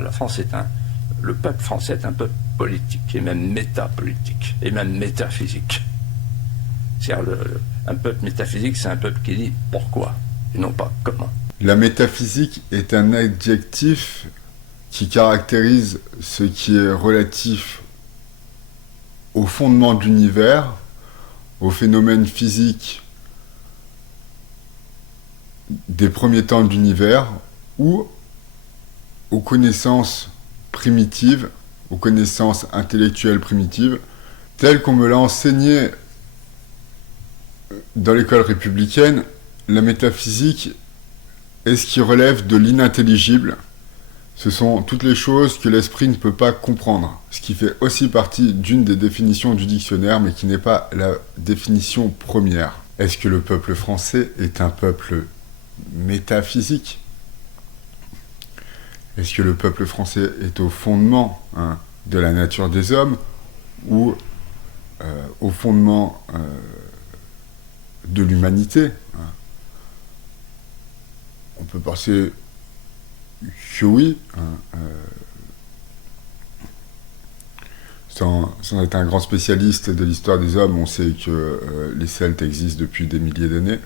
La France le peuple français est un peuple politique, et même métapolitique, et même métaphysique. C'est-à-dire, un peuple métaphysique, c'est un peuple qui dit pourquoi, et non pas comment. La métaphysique est un adjectif qui caractérise ce qui est relatif au fondement de l'univers, aux phénomènes physiques des premiers temps de l'univers, ou aux connaissances primitives, aux connaissances intellectuelles primitives, telles qu'on me l'a enseigné dans l'école républicaine. La métaphysique est ce qui relève de l'inintelligible. Ce sont toutes les choses que l'esprit ne peut pas comprendre, ce qui fait aussi partie d'une des définitions du dictionnaire, mais qui n'est pas la définition première. Est-ce que le peuple français est un peuple métaphysique ? Est-ce que le peuple français est au fondement de la nature des hommes, ou au fondement de l'humanité ? On peut penser que oui, sans être un grand spécialiste de l'histoire des hommes, on sait que les Celtes existent depuis des milliers d'années,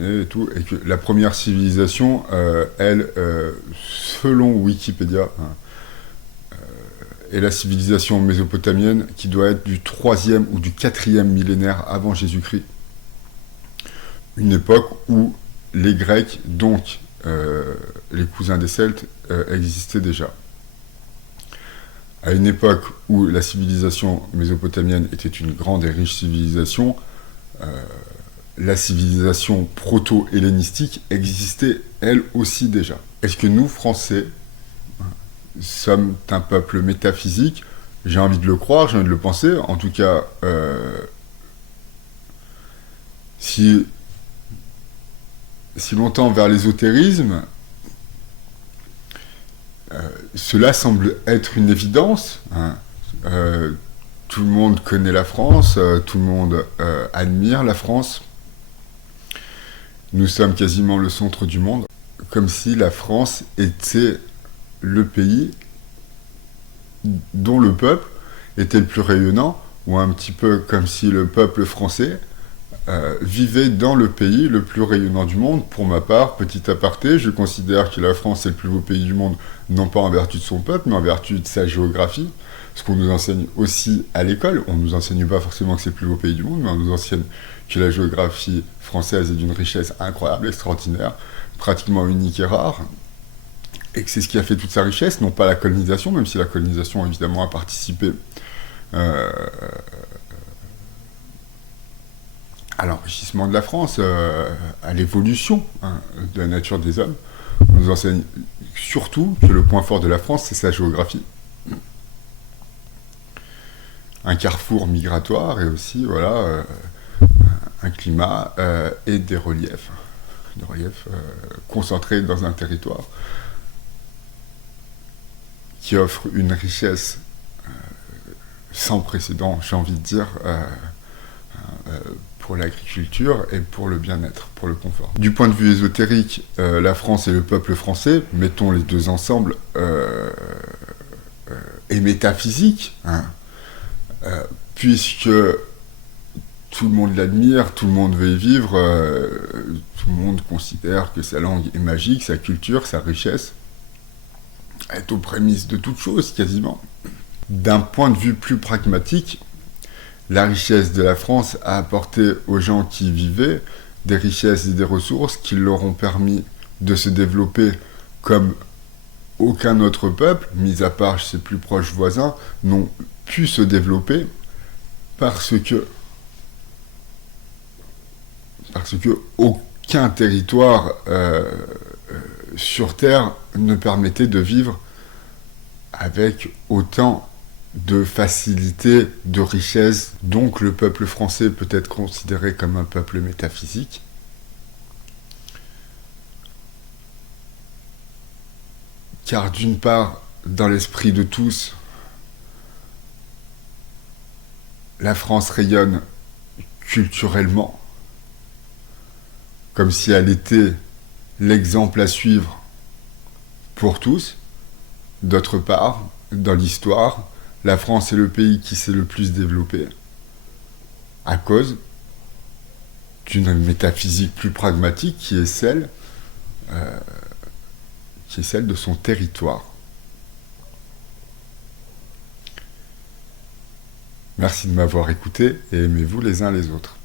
et que la première civilisation, elle, selon Wikipédia, est la civilisation mésopotamienne, qui doit être du 3e ou du 4e millénaire avant Jésus-Christ. Une époque où les Grecs, donc les cousins des Celtes, existaient déjà. À une époque où la civilisation mésopotamienne était une grande et riche civilisation, la civilisation proto-hellénistique existait elle aussi déjà. Est-ce que nous, Français, sommes un peuple métaphysique ? J'ai envie de le croire, j'ai envie de le penser. En tout cas, si l'on tend vers l'ésotérisme, cela semble être une évidence. Tout le monde connaît la France, tout le monde admire la France. Nous sommes quasiment le centre du monde, comme si la France était le pays dont le peuple était le plus rayonnant, ou un petit peu comme si le peuple français vivait dans le pays le plus rayonnant du monde. Pour ma part, petit aparté, je considère que la France est le plus beau pays du monde, non pas en vertu de son peuple, mais en vertu de sa géographie, ce qu'on nous enseigne aussi à l'école. On ne nous enseigne pas forcément que c'est le plus beau pays du monde, mais on nous enseigne que la géographie française est d'une richesse incroyable, extraordinaire, pratiquement unique et rare, et que c'est ce qui a fait toute sa richesse, non pas la colonisation, même si la colonisation évidemment a participé à l'enrichissement de la France, à l'évolution de la nature des hommes. On nous enseigne surtout que le point fort de la France, c'est sa géographie. Un carrefour migratoire, et aussi un climat et des reliefs concentrés dans un territoire qui offre une richesse sans précédent, j'ai envie de dire, pour l'agriculture et pour le bien-être, pour le confort. Du point de vue ésotérique, la France et le peuple français, mettons les deux ensemble, est métaphysique, puisque tout le monde l'admire, tout le monde veut y vivre, tout le monde considère que sa langue est magique, sa culture, sa richesse est aux prémices de toute chose, quasiment. D'un point de vue plus pragmatique, la richesse de la France a apporté aux gens qui y vivaient des richesses et des ressources qui leur ont permis de se développer comme aucun autre peuple, mis à part ses plus proches voisins, n'ont pu se développer parce que aucun territoire sur Terre ne permettait de vivre avec autant de facilité, de richesse. Donc le peuple français peut être considéré comme un peuple métaphysique. Car d'une part, dans l'esprit de tous, la France rayonne culturellement, comme si elle était l'exemple à suivre pour tous. D'autre part, dans l'histoire, la France est le pays qui s'est le plus développé à cause d'une métaphysique plus pragmatique qui est celle de son territoire. Merci de m'avoir écouté et aimez-vous les uns les autres.